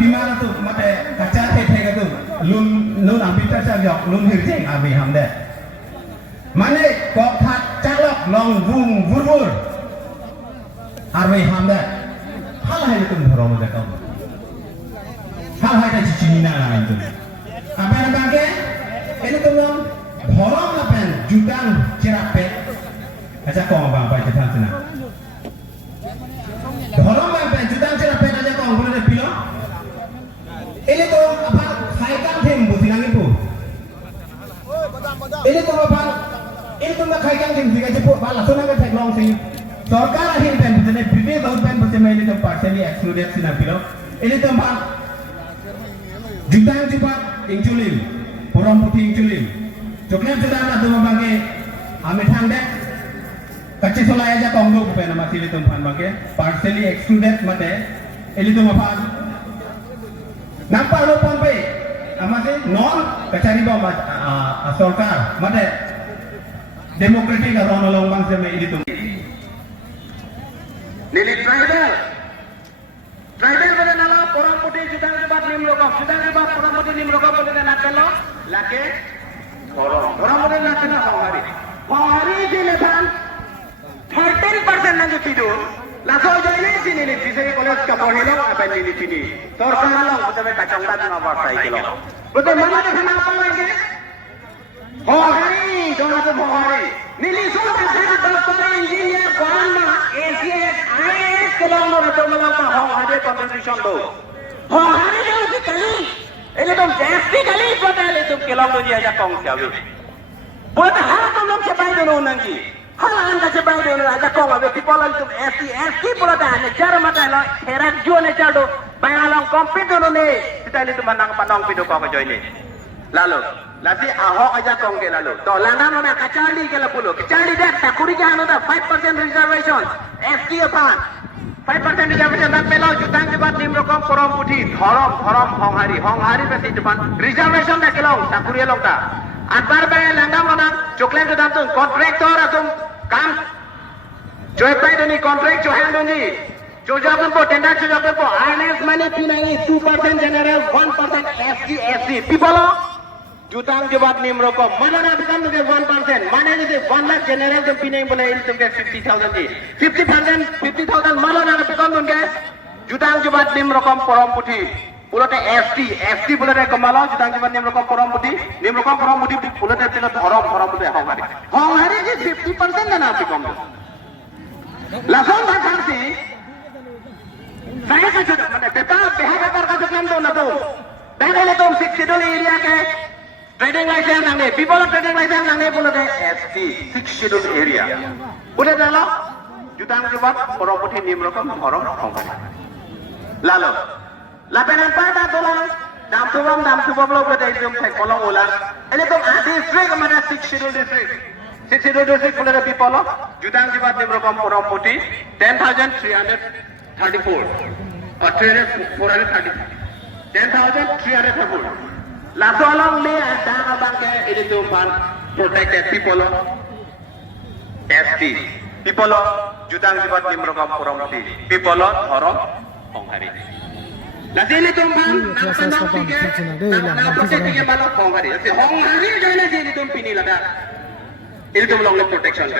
bimana tuh mate kaca teh tuh lun ambita sajok lun hirjeng abi hamde mane kok that calok long vung vur arwe hamde hal hai tuh dhoro mate kau hal hai ta cicina na itu apa yang bangke ini tuh long dhoro ngapen jutang cirapet aja kau bang apa itu sana dhoro ngapen jutang cirapet aja kau boleh pilo ini tuh apa kaitan tim butinang ibu ini tuh apa ini tuh nak kaitan tim jika jepuk balas tuh nak long sing सरकार akhir pen butinang bibe bau pen butinang ini tuh partially excluded sih pilo ini tuh apa jutang cepat inculim orang putih inculim coklat jutang ada tuh bangke ametang dek kacau solaya aja kongo bukan nama sini tuh bangke partially excluded mate ini tuh apa nampak lo pompe amate non kacari bawa सरकार mate demokratik orang nolong bangsa me itu nili tribal pada nala orang putih jutang lebat nimrokam orang putih nimrokam boleh nakelo lake orang putih nakelo hari di letan 13% nanti tidur langsung jadi sini nih sini kolej kapolhilo apa ini sini सरकार लोग उधर कचौड़ा ना बढ़ता है kilo betul mana ada kenapa lagi Bohari jangan tu bohari nili sudah saya doktor engineer kawan ACS IAS kalau mau itu melangkah Bohari contribution tu Bohari kalau sekali ini tu jasti kali betul itu kalau tu dia aja kong siapa buat hal tu belum sebaik dulu nanti hal anda sebaik dulu aja kong abe people itu SC pula dah necar mata lo herak jual necar tu Bangalong kompet dulu nih, kita lihat panang pido kau kerja ini. Lalu, ahok aja kong ke lalu. To lanang mana kacali ke lalu, kacali dek tak kuri jangan ada 5% reservation. ST apa? 5% reservation tak pelau jutang jebat nimrokong korom putih, horom honghari pasti depan reservation tak kelong tak kuri long tak. Antar bayar lanang mana coklat tu dalam tu kontraktor atau kam. Joy pay tu ni kontrak johan tu ni. Jojapan po, tender jojapan po, INS money pinai 2% general, 1% SC. People jutang jebat nimroko, mana nak bikan tu 1%, mana ni 1 lakh general tu pinai boleh itu ke 50,000 ni, 50,000 mana nak bikan tu ke jutang jebat nimroko korom putih, pulau te SC pulau te kemalau jutang jebat nimroko korom putih pulau te pilot horom putih honghari je 50% na bikan tu, langsung tak sih. Saya kan sudah mana behar ka jukam do na do behar to 6 schedule area ke trading license nang ne people trading license nang ne pula de SC 6 schedule area udah dalo jutang jebat korom putih nimrokam horom lalu lapenan pada dolang dam subam lo pada itu thai kolong ulang ele to district mana 6 schedule district pula de people jutang jebat nimrokam korom putih 10,334 or 430 10,334 lato along le ada abang ke ini tu pan protected people ST people jutang jebat nimrokam korom putih people horom honghari lagi ini tu pan nak protect balok honghari honghari jangan jadi tu pini lada ini tu long protection